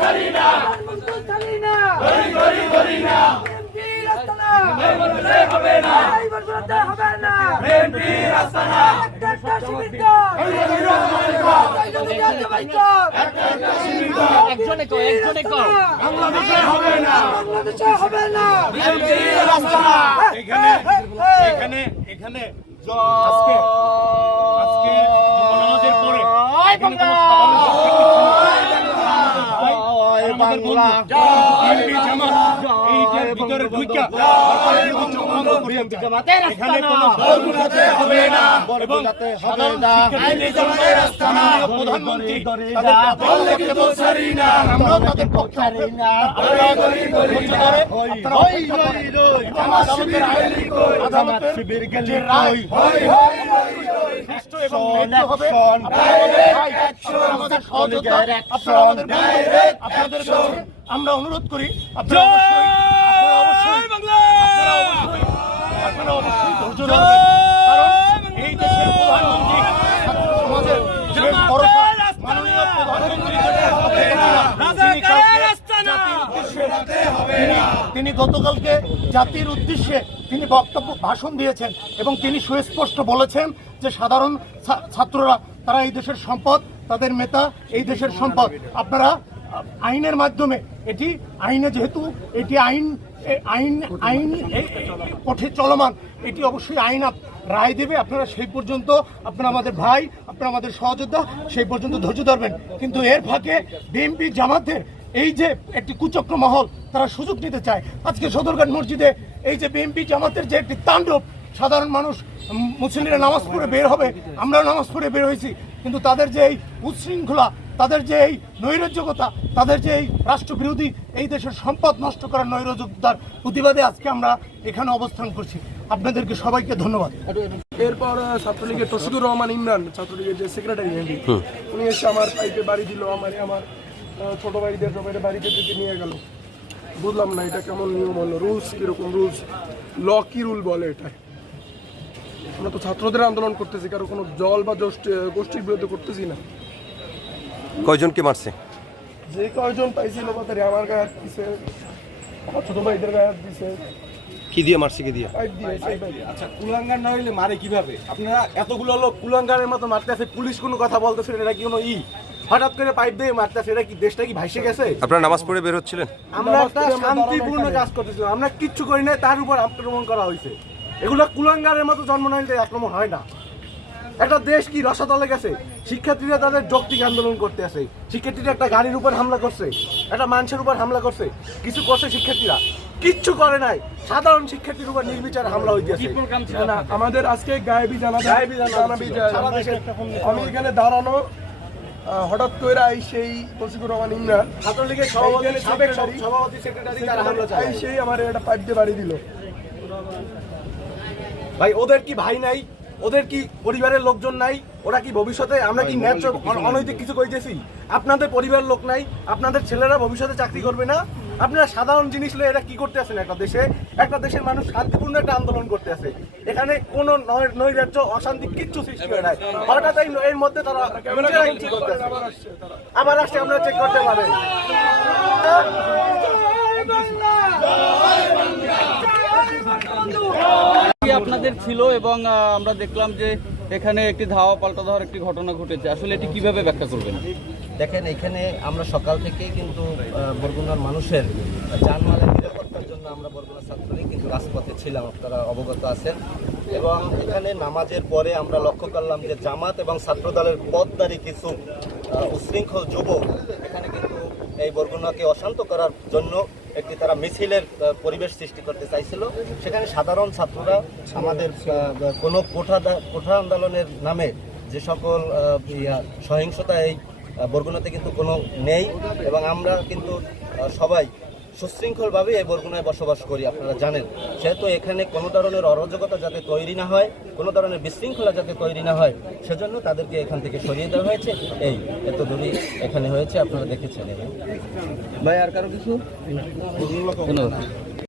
ছাড়ি না গরি গরি গরি না হবে না বিএনপির আস্তানা বাংলাদেশে হবে না বিএনপির আস্তানা। এখানে এখানে আজকে আজকে নামাজের পরে আমরা অনুরোধ করি আপনারা অবশ্যই ধৈর্য ধরবেন, কারণ এই দেশের প্রধানমন্ত্রী সমাজের মাননীয় প্রধানমন্ত্রী তিনি গতকালকে জাতির উদ্দেশ্যে তিনি বক্তব্য ভাষণ দিয়েছেন এবং তিনি সুস্পষ্ট বলেছেন যে সাধারণ ছাত্ররা তারা এই দেশের সম্পদ, তাদের নেতা এই দেশের সম্পদ। আপনারা আইনের মাধ্যমে এটি আইনে যেহেতু এটি আইন আইন আইন পথে চলমান, এটি অবশ্যই আইন রায় দেবে। আপনারা সেই পর্যন্ত আপনারা আমাদের ভাই, আপনারা আমাদের সহযোদ্ধা, সেই পর্যন্ত ধৈর্য ধরবেন। কিন্তু এর ফাঁকে বিএনপি জামাতের এই যে একটি কুচক্র মহল, তারা সুযোগ নিতে চায়। আজকে সদরঘাট মসজিদে এই যে বিএনপি জামাতের যে একটি তাণ্ডব, সাধারণ মানুষ মুসলিমরা নামাজ পড়ে বের হবে, আমরাও নামাজ পড়ে বের হয়েছি, কিন্তু তাদের যে এই উচ্ছৃঙ্খলা, তাদের যে এই নৈরাজ্যকতা, তাদের যে এই রাষ্ট্রবিরোধী এই দেশের সম্পদ নষ্ট করার নৈরাজ্যতার প্রতিবাদে আজকে আমরা এখানে অবস্থান করছি। আপনাদেরকে সবাইকে ধন্যবাদ। এরপর ছাত্রলীগের তৌসিকুর রহমান ইমরান, ছাত্রলীগের যে সেক্রেটারি এমপি, উনি এসে আমার পাইপে বাড়ি দিল, আমার ছোট ভাইদের সবাই বাড়িতে থেকে নিয়ে গেল। বুঝলাম না এটা কেমন নিয়ম হলো, রুলস কিরকম, রুলস ল কি রুল বলে এটা? আমরা তো ছাত্রদের আন্দোলন করতেছি, কারো কোনো দল বা গোষ্ঠীর বিরুদ্ধে করতেছি না। কয়জনকে মারছে? যে কয়জন পাইছিল তাদের আমার গায়ে হাত দিছে, আমার ছোট ভাইদের গায়ে হাত দিছে। কি দিয়ে মারছে? কি দিয়ে? পাইপ দিয়ে। আচ্ছা, কুলাঙ্গার না হইলে মারে কিভাবে? আপনারা এতগুলো লোক কুলাঙ্গারের মতো মারতেছে, পুলিশ কোনো কথা বলতেছে, এটা কি কোনো হঠাৎ করে পাইপ দিয়ে মারতেছে? এটা কি দেশটা কি ভাইসে গেছে? আপনারা নামাজ পড়ে বের হচ্ছিলেন? আমরা একটা শান্তিপূর্ণ কাজ করতেছিলাম, আমরা কিচ্ছু করি না, তার উপর আক্রমণ করা হয়েছে। এগুলো কুলাঙ্গারের মতো জন্ম না নিলে আক্রমণ হয় না। একটা দেশ কি রসাতলে গেছে? শিক্ষার্থীরা তাদের যৌক্তিক আন্দোলন করতে আসে, শিক্ষার্থীরা একটা গাড়ির উপর হামলা করছে, একটা মানুষের উপর হামলা করছে, কিছু করছে শিক্ষার্থীরা? কিচ্ছু করে নাই, সাধারণ শিক্ষার্থীর উপর নির্বিচারে হামলা হয়ে গেছে। আমাদের আজকে গায়েবী জানাবি, আমি এখানে দাঁড়ানো হঠাৎ করে সেই তৌসিকুর রহমান ইমরান, ছাত্রলীগের সভাপতি সেক্রেটারি তারা হামলা চালায়, সেই আমার একটা পাইপ দিয়ে বাড়ি দিল। ভাই ওদের কি ভাই নাই? ওদের কি পরিবারের লোকজন নাই? ওরা কি ভবিষ্যতে, আমরা কি ন্যায্য অনৈতিক কিছু কইতেছি? আপনাদের পরিবারের লোক নাই? আপনাদের ছেলেরা ভবিষ্যতে চাকরি করবে না? আপনারা সাধারণ জিনিস লয়ে এটা কি করতে আছেন? একটা দেশের মানুষ শান্তিপূর্ণ একটা আন্দোলন করতে আছে, এখানে কোনো নৈরাজ্য অশান্তি কিচ্ছু সৃষ্টি হয় নাই। হঠাৎ এর মধ্যে তারা আবার আসছে, আমরা চেক করতে পারেন। আপনাদের ছিল এবং আমরা দেখলাম যে এখানে একটি ধাওয়া পাল্টা দেওয়ার একটি ঘটনা ঘটেছে, আসলে এটি কিভাবে ব্যাখ্যা করবেন? দেখেন, এখানে আমরা সকাল থেকেই কিন্তু বরগুনার মানুষের জানমালের নিরাপত্তার জন্য আমরা বরগুনা ছাত্রলীগ কিন্তু রাজপথে ছিলাম, আপনারা অবগত আছেন। এবং এখানে নামাজের পরে আমরা লক্ষ্য করলাম যে জামাত এবং ছাত্রদলের পথধারী কিছু উচ্ছৃঙ্খল যুবক এখানে কিন্তু এই বরগুনাকে অশান্ত করার জন্য একটি তারা মিছিলের পরিবেশ সৃষ্টি করতে চাইছিল। সেখানে সাধারণ ছাত্ররা আমাদের কোনো কোঠা আন্দোলনের নামে যে সকল সহিংসতা এই বরগুনাতে কিন্তু কোনো নেই, এবং আমরা কিন্তু সবাই সুশৃঙ্খলভাবে এই বরগুনায় বসবাস করি, আপনারা জানেন। সেহেতু এখানে কোনো ধরনের অরাজকতা যাতে তৈরি না হয়, কোনো ধরনের বিশৃঙ্খলা যাতে তৈরি না হয়, সেজন্য তাদেরকে এখান থেকে সরিয়ে দেওয়া হয়েছে। এই এত দূরই এখানে হয়েছে, আপনারা দেখেছেন। ভাই আর কারো কিছু? ধন্যবাদ।